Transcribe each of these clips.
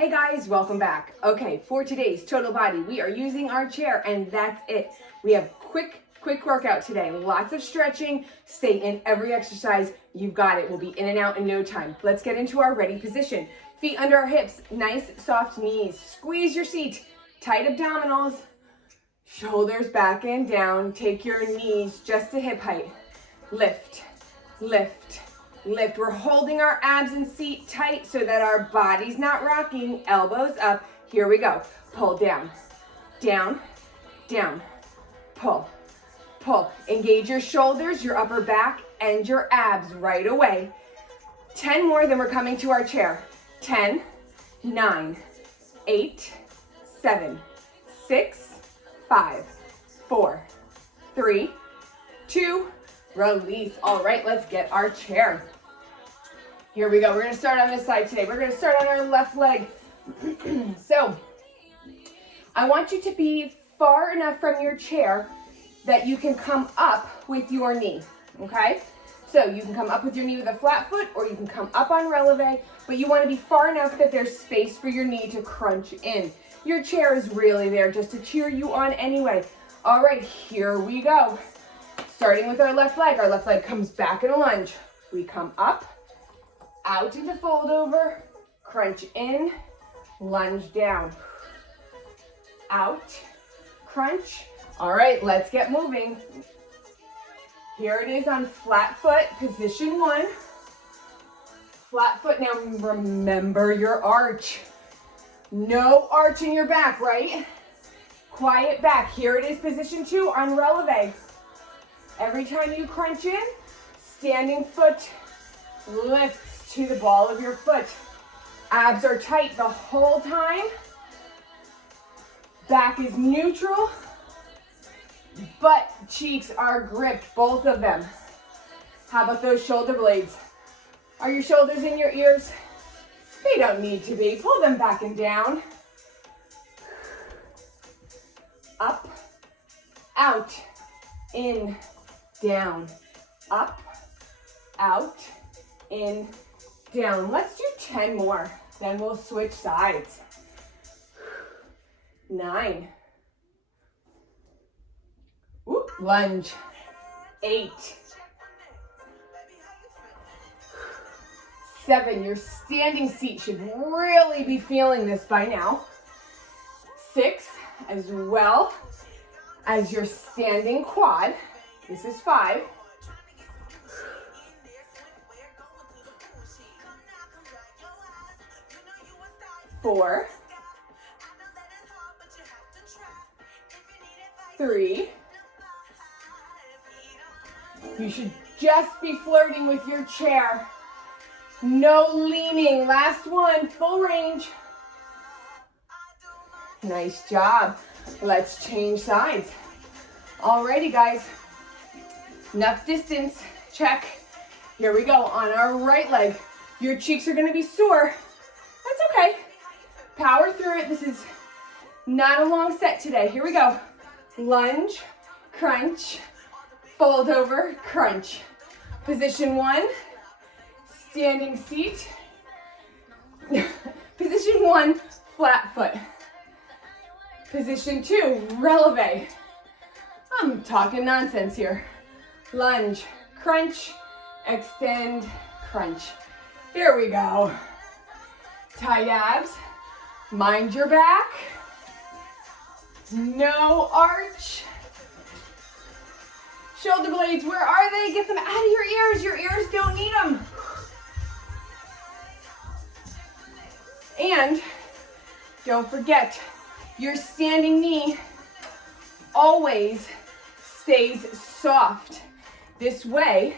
Hey guys, welcome back. Okay, for today's total body, we are using our chair and that's it. We have quick workout today. Lots of stretching. Stay in every exercise. You've got it. We'll be in and out in no time. Let's get into our ready position. Feet under our hips, nice soft knees. Squeeze your seat, tight abdominals, shoulders back and down. Take your knees just to hip height. Lift, lift, lift. We're holding our abs and seat tight so that our body's not rocking. Elbows up. Here we go. Pull down, down, down. Pull, pull. Engage your shoulders, your upper back, and your abs right away. 10 more, then we're coming to our chair. 10, 9, 8, 7, 6, 5, 4, 3, 2, release. All right, let's get our chair. Here we go. We're going to start on this side today. We're going to start on our left leg. So, I want you to be far enough from your chair that you can come up with your knee, okay? So you can come up with your knee with a flat foot or you can come up on releve, but you want to be far enough that there's space for your knee to crunch in. Your chair is really there just to cheer you on anyway. All right, here we go. Starting with our left leg comes back in a lunge. We come up, out into fold over, crunch in, lunge down. Out, crunch. All right, let's get moving. Here it is on flat foot, position 1. Flat foot, now remember your arch. No arch in your back, right? Quiet back. Here it is, position 2 on releve. Every time you crunch in, standing foot lifts to the ball of your foot. Abs are tight the whole time. Back is neutral. Butt cheeks are gripped, both of them. How about those shoulder blades? Are your shoulders in your ears? They don't need to be. Pull them back and down. Up, out, in, down. Up, out, in, down. Let's do 10 more. Then we'll switch sides. 9. Lunge. 8. 7. Your standing seat should really be feeling this by now. 6, as well as your standing quad. This is 5. 4. 3. You should just be flirting with your chair. No leaning. Last one, full range. Nice job. Let's change sides. Alrighty, guys. Enough distance. Check. Here we go. On our right leg. Your cheeks are going to be sore. That's okay. Power through it. This is not a long set today. Here we go. Lunge, crunch, fold over, crunch. Position 1, standing seat. Position 1, flat foot. Position 2, releve. I'm talking nonsense here. Lunge, crunch, extend, crunch. Here we go. Tight abs. Mind your back. No arch. Shoulder blades, where are they? Get them out of your ears. Your ears don't need them. And don't forget, your standing knee always stays soft. This way,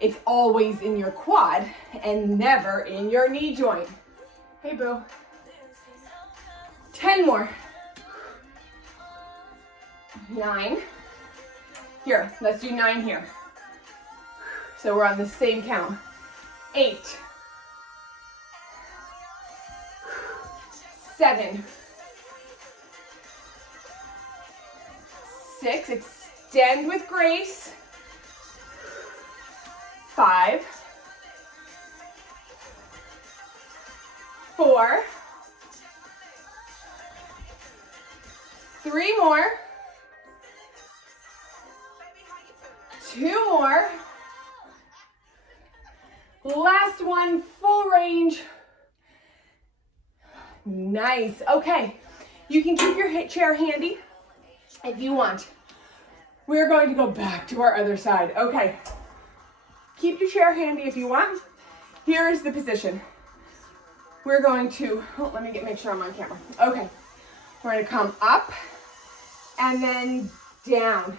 it's always in your quad and never in your knee joint. Hey, boo. 10 more. 9. Here, let's do 9 here. So we're on the same count. 8. 7. 6. Extend with grace. 5. 4, 3 more, 2 more, last one, full range. Nice. Okay, you can keep your chair handy if you want. We're going to go back to our other side. Okay, keep your chair handy if you want. Here is the position. We're going to, let me make sure I'm on camera. Okay, we're going to come up and then down.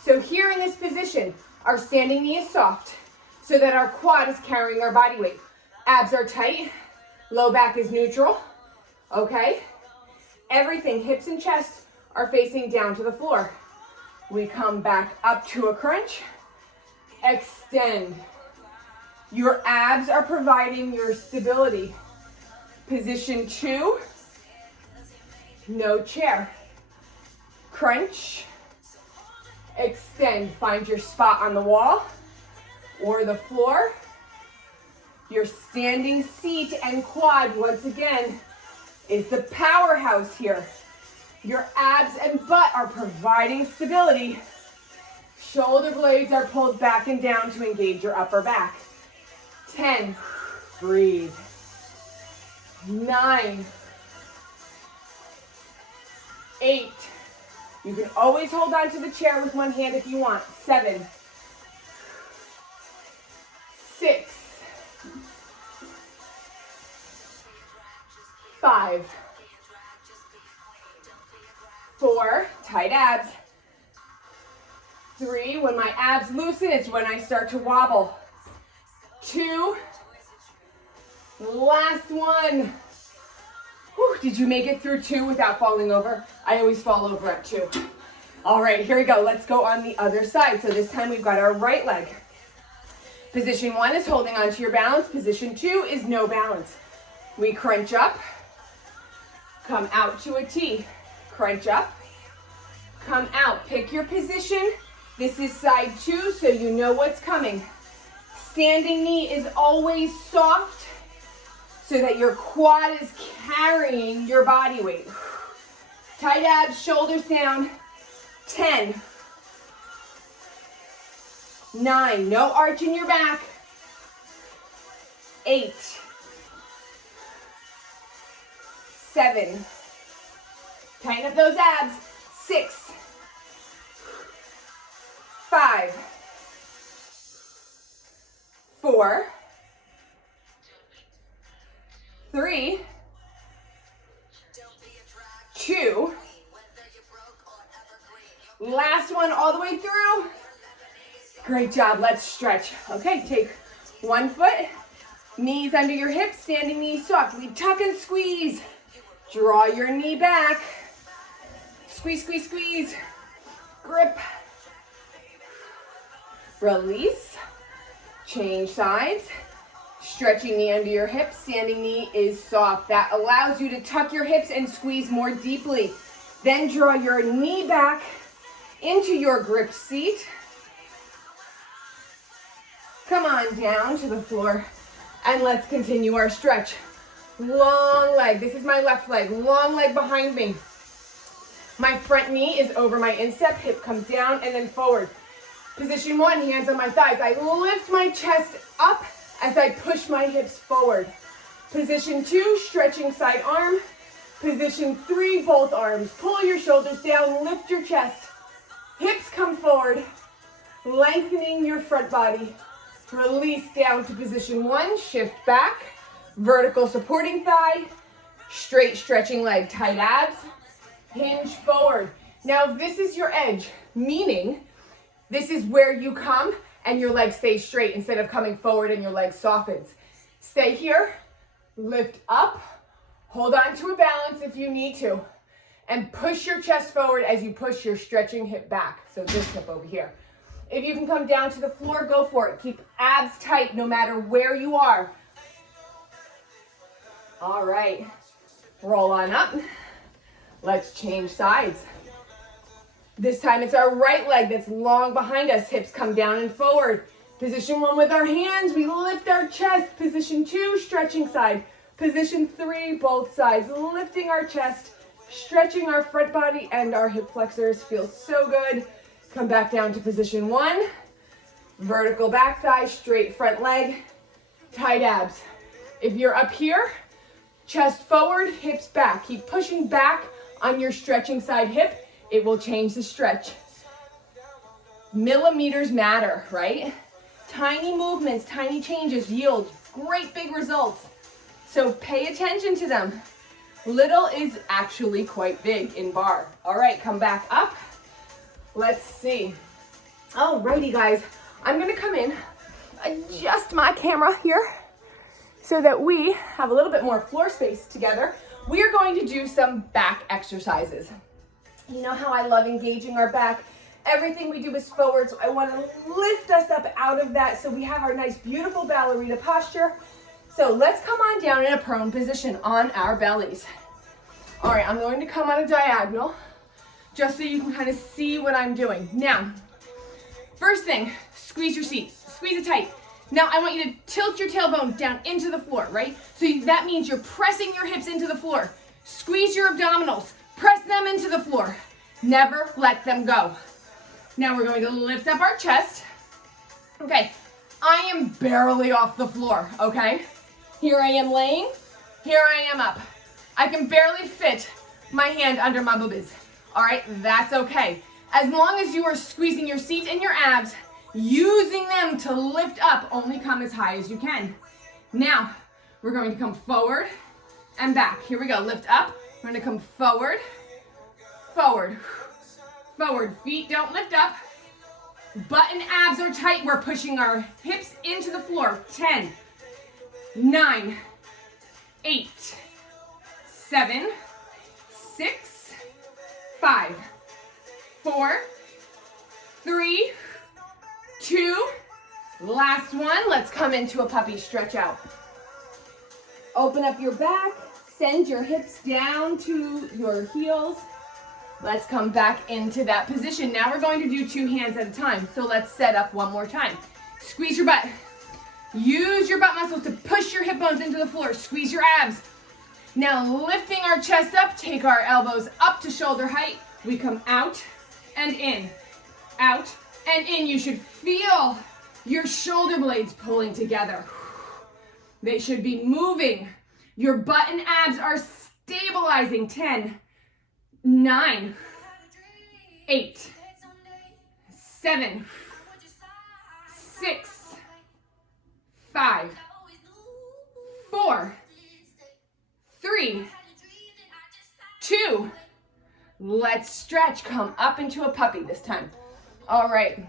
So here in this position, our standing knee is soft so that our quad is carrying our body weight. Abs are tight, low back is neutral, okay? Everything, hips and chest, are facing down to the floor. We come back up to a crunch, extend. Your abs are providing your stability. Position 2, no chair. Crunch, extend. Find your spot on the wall or the floor. Your standing seat and quad, once again, is the powerhouse here. Your abs and butt are providing stability. Shoulder blades are pulled back and down to engage your upper back. 10, breathe. 9, 8, you can always hold on to the chair with one hand if you want. 7, 6, 5, 4, tight abs. 3, when my abs loosen, it's when I start to wobble. 2, last one. Whew, did you make it through 2 without falling over? I always fall over at 2. All right, here we go. Let's go on the other side. So this time we've got our right leg. Position 1 is holding on to your balance. Position 2 is no balance. We crunch up, come out to a T. Crunch up, come out. Pick your position. This is side 2, so you know what's coming. Standing knee is always soft so that your quad is carrying your body weight. Tight abs, shoulders down. 10, 9, no arch in your back. 8, 7, tighten up those abs. 6, 5, 4, 3, 2, last one all the way through. Great job, let's stretch. Okay, take one foot, knees under your hips, standing knees soft. We tuck and squeeze. Draw your knee back. Squeeze, squeeze, squeeze. Grip. Release. Change sides. Stretching knee under your hips, standing knee is soft. That allows you to tuck your hips and squeeze more deeply. Then draw your knee back into your grip seat. Come on down to the floor and let's continue our stretch. Long leg, this is my left leg, long leg behind me. My front knee is over my instep, hip comes down and then forward. Position 1, hands on my thighs. I lift my chest up as I push my hips forward. Position 2, stretching side arm. Position 3, both arms. Pull your shoulders down, lift your chest. Hips come forward, lengthening your front body. Release down to position 1, shift back. Vertical supporting thigh, straight stretching leg, tight abs, hinge forward. Now this is your edge, meaning this is where you come and your leg stays straight instead of coming forward and your leg softens. Stay here, lift up, hold on to a balance if you need to, and push your chest forward as you push your stretching hip back. So this hip over here. If you can come down to the floor, go for it. Keep abs tight no matter where you are. All right, roll on up. Let's change sides. This time it's our right leg that's long behind us. Hips come down and forward. Position 1 with our hands, we lift our chest. Position 2, stretching side. Position 3, both sides, lifting our chest, stretching our front body and our hip flexors. Feels so good. Come back down to position 1. Vertical back thigh, straight front leg, tight abs. If you're up here, chest forward, hips back. Keep pushing back on your stretching side hip. It will change the stretch. Millimeters matter, right? Tiny movements, tiny changes yield great big results. So pay attention to them. Little is actually quite big in bar. All right, come back up. Let's see. Alrighty, guys. I'm gonna come in, adjust my camera here so that we have a little bit more floor space together. We are going to do some back exercises. You know how I love engaging our back? Everything we do is forward, so I want to lift us up out of that so we have our nice, beautiful ballerina posture. So let's come on down in a prone position on our bellies. All right, I'm going to come on a diagonal just so you can kind of see what I'm doing. Now, first thing, squeeze your seat, squeeze it tight. Now I want you to tilt your tailbone down into the floor, right? So that means you're pressing your hips into the floor. Squeeze your abdominals, press them into the floor. Never let them go. Now we're going to lift up our chest. Okay, I am barely off the floor, okay? Here I am laying, here I am up. I can barely fit my hand under my boobies. All right, that's okay. As long as you are squeezing your seat and your abs, using them to lift up, only come as high as you can. Now, we're going to come forward and back. Here we go, lift up. We're gonna come forward, forward, forward. Feet don't lift up. Butt and abs are tight. We're pushing our hips into the floor. 10, 9, 8, 7, 6, 5, 4, 3, 2, last one. Let's come into a puppy stretch out. Open up your back, send your hips down to your heels. Let's come back into that position. Now we're going to do 2 hands at a time. So let's set up one more time. Squeeze your butt. Use your butt muscles to push your hip bones into the floor. Squeeze your abs. Now lifting our chest up, take our elbows up to shoulder height. We come out and in, out and in. You should feel your shoulder blades pulling together. They should be moving. Your butt and abs are stabilizing. 10, 9, 8, 7, 6, 5, 4, 3, 2. Let's stretch. Come up into a puppy this time. All right.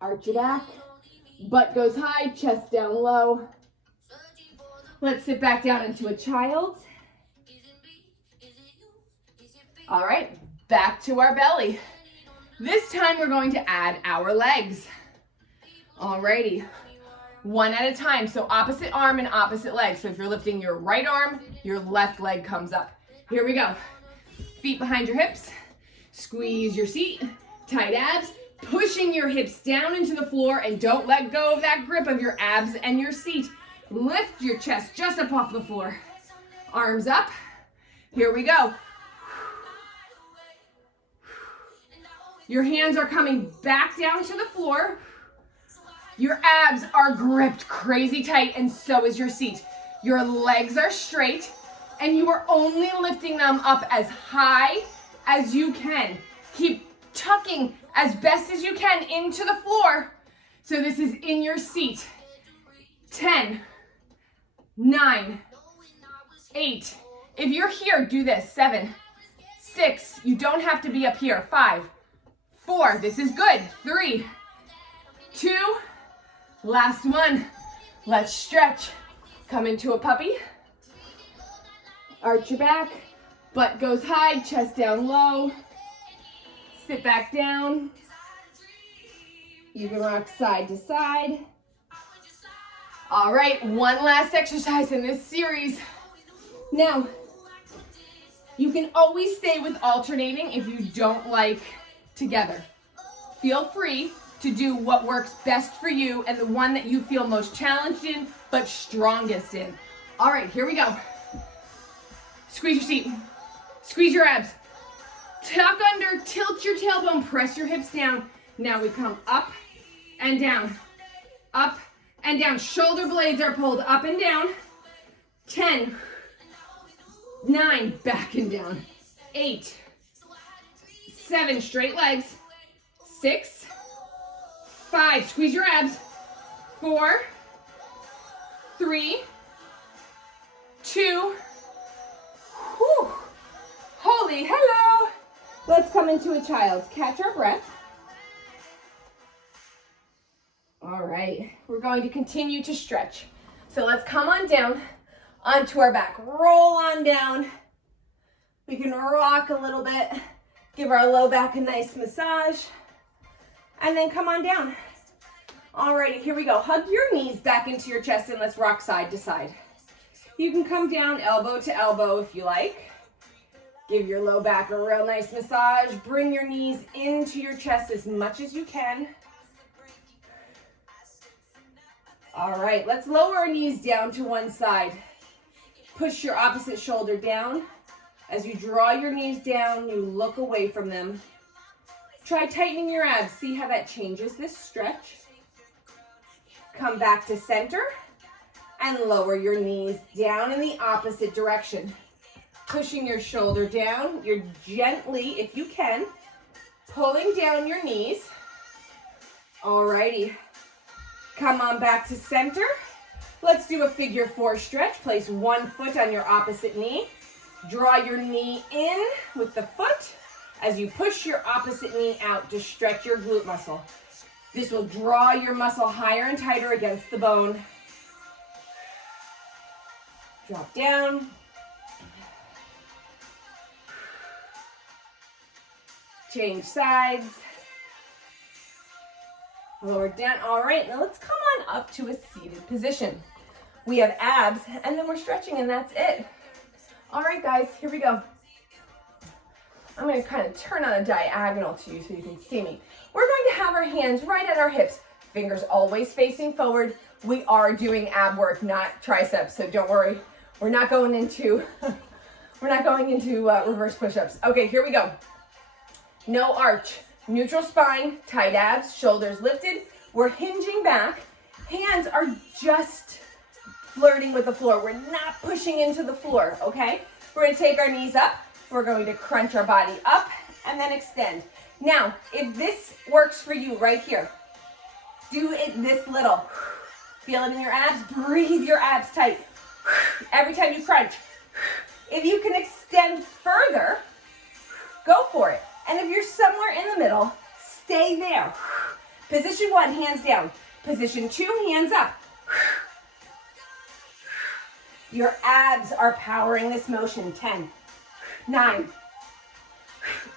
Arch your back. Butt goes high, chest down low. Let's sit back down into a child. All right, back to our belly. This time we're going to add our legs. Alrighty, one at a time. So opposite arm and opposite leg. So if you're lifting your right arm, your left leg comes up. Here we go. Feet behind your hips. Squeeze your seat, tight abs, pushing your hips down into the floor, and don't let go of that grip of your abs and your seat. Lift your chest just up off the floor. Arms up. Here we go. Your hands are coming back down to the floor. Your abs are gripped crazy tight, and so is your seat. Your legs are straight, and you are only lifting them up as high as you can. Keep tucking as best as you can into the floor. So this is in your seat. 10, 9, 8. If you're here, do this. 7, 6. You don't have to be up here. 5, 4. This is good. 3, 2. Last one. Let's stretch. Come into a puppy. Arch your back. Butt goes high, chest down low. Sit back down. You can rock side to side. All right, one last exercise in this series. Now, you can always stay with alternating if you don't like together. Feel free to do what works best for you and the one that you feel most challenged in, but strongest in. All right, here we go. Squeeze your seat. Squeeze your abs. Tuck under, tilt your tailbone, press your hips down. Now we come up and down, up and down. Shoulder blades are pulled up and down. 10, 9, back and down. 8, 7, straight legs. 6, 5, squeeze your abs. 4, 3, 2, whew. Holy hello. Let's come into a child's. Catch our breath. All right, we're going to continue to stretch. So let's come on down onto our back. Roll on down. We can rock a little bit. Give our low back a nice massage. And then come on down. All right, here we go. Hug your knees back into your chest and let's rock side to side. You can come down elbow to elbow if you like. Give your low back a real nice massage. Bring your knees into your chest as much as you can. All right, let's lower our knees down to one side. Push your opposite shoulder down. As you draw your knees down, you look away from them. Try tightening your abs. See how that changes this stretch. Come back to center and lower your knees down in the opposite direction. Pushing your shoulder down. You're gently, if you can, pulling down your knees. Alrighty. Come on back to center. Let's do a figure 4 stretch. Place one foot on your opposite knee. Draw your knee in with the foot as you push your opposite knee out to stretch your glute muscle. This will draw your muscle higher and tighter against the bone. Drop down. Change sides. Lower down. All right, now let's come on up to a seated position. We have abs, and then we're stretching, and that's it. All right, guys, here we go. I'm going to kind of turn on a diagonal to you so you can see me. We're going to have our hands right at our hips, fingers always facing forward. We are doing ab work, not triceps, so don't worry. We're not going into reverse push-ups. Okay, here we go. No arch, neutral spine, tight abs, shoulders lifted. We're hinging back. Hands are just flirting with the floor. We're not pushing into the floor, okay? We're going to take our knees up. We're going to crunch our body up and then extend. Now, if this works for you right here, do it this little. Feel it in your abs. Breathe your abs tight. Every time you crunch. If you can extend further, go for it. And if you're somewhere in the middle, stay there. Position 1, hands down. Position 2, hands up. Your abs are powering this motion. 10, 9,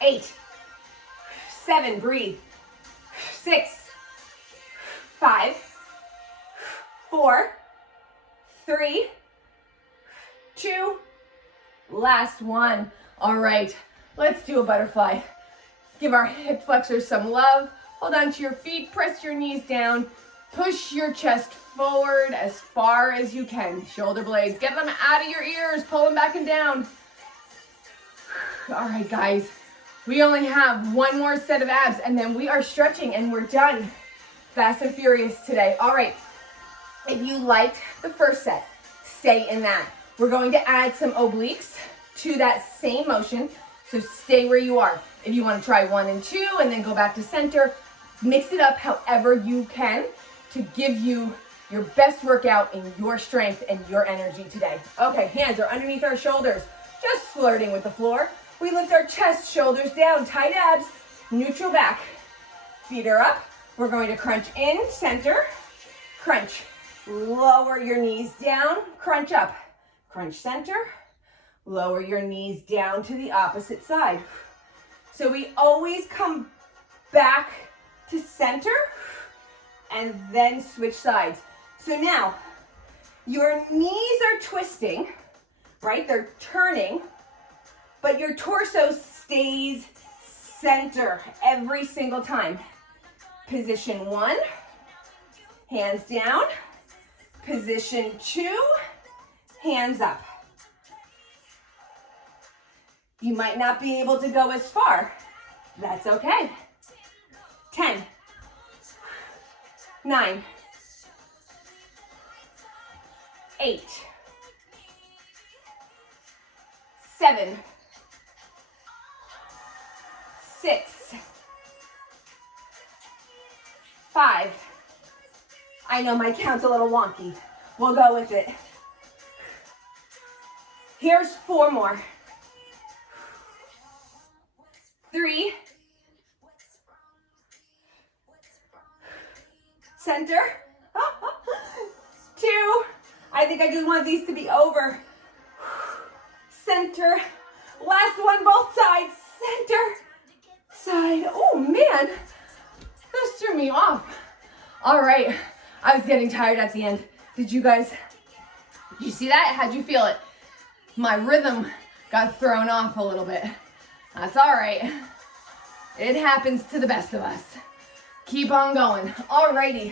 8, 7, breathe. 6, 5, 4, 3, 2, last one. All right, let's do a butterfly. Give our hip flexors some love. Hold on to your feet, press your knees down. Push your chest forward as far as you can. Shoulder blades, get them out of your ears, pull them back and down. All right, guys, we only have one more set of abs and then we are stretching and we're done. Fast and furious today. All right, if you liked the first set, stay in that. We're going to add some obliques to that same motion, so stay where you are. If you want to try 1 and 2 and then go back to center, mix it up however you can to give you your best workout in your strength and your energy today. Okay, hands are underneath our shoulders, just flirting with the floor. We lift our chest, shoulders down, tight abs, neutral back. Feet are up. We're going to crunch in, center, crunch. Lower your knees down, crunch up. Crunch center, lower your knees down to the opposite side. So we always come back to center and then switch sides. So now your knees are twisting, right? They're turning, but your torso stays center every single time. Position 1, hands down. Position 2, hands up. You might not be able to go as far. That's okay. 10, 9, 8, 7, 6, 5. I know my count's a little wonky. We'll go with it. Here's 4 more. 3, center, 2, I think I just want these to be over, center, last one, both sides, center, side. Oh man, this threw me off. All right, I was getting tired at the end. Did you see that? How'd you feel it? My rhythm got thrown off a little bit. That's all right. It happens to the best of us. Keep on going. Alrighty.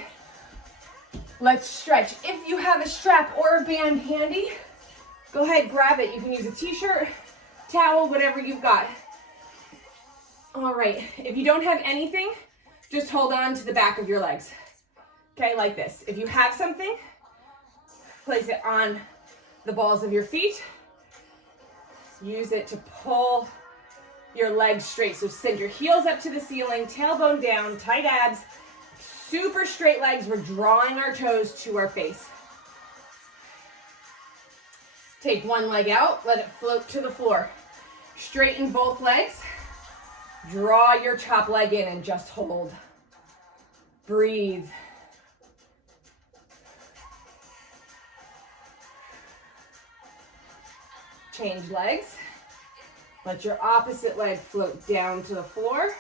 Let's stretch. If you have a strap or a band handy, go ahead, grab it. You can use a t-shirt, towel, whatever you've got. All right. If you don't have anything, just hold on to the back of your legs. Okay, like this. If you have something, place it on the balls of your feet. Use it to pull your legs straight. So send your heels up to the ceiling, tailbone down, tight abs, super straight legs. We're drawing our toes to our face. Take one leg out, let it float to the floor. Straighten both legs. Draw your top leg in and just hold. Breathe. Change legs. Let your opposite leg float down to the floor.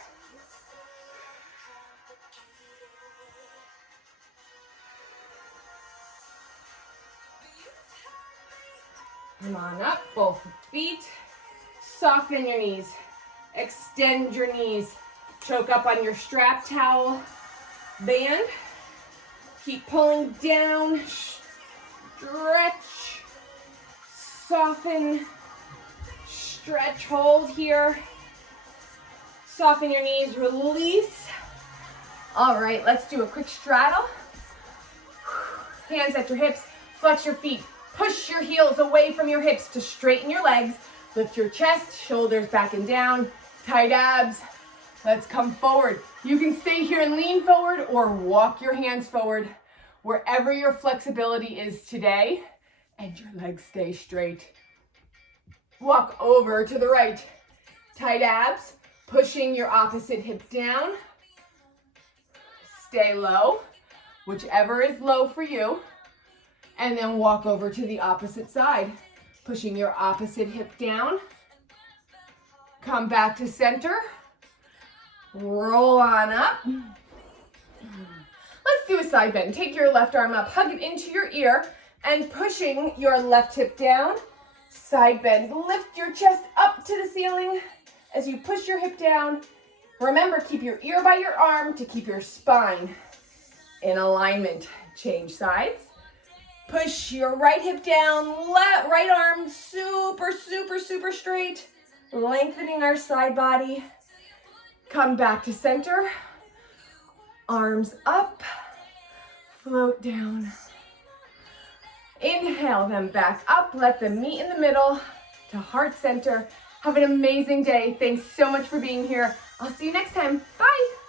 Come on up, both feet. Soften your knees. Extend your knees. Choke up on your strap, towel, band. Keep pulling down. Stretch. Soften. Stretch, hold here. Soften your knees, release. All right, let's do a quick straddle. Hands at your hips, flex your feet. Push your heels away from your hips to straighten your legs. Lift your chest, shoulders back and down, tight abs. Let's come forward. You can stay here and lean forward or walk your hands forward wherever your flexibility is today, and your legs stay straight. Walk over to the right. Tight abs, pushing your opposite hip down. Stay low, whichever is low for you. And then walk over to the opposite side. Pushing your opposite hip down. Come back to center. Roll on up. Let's do a side bend. Take your left arm up, hug it into your ear, and pushing your left hip down. Side bend, lift your chest up to the ceiling as you push your hip down. Remember, keep your ear by your arm to keep your spine in alignment. Change sides. Push your right hip down, right arm super, super, super straight. Lengthening our side body. Come back to center. Arms up, float down. Inhale them back up, let them meet in the middle to heart center. Have an amazing day. Thanks so much for being here. I'll see you next time. Bye.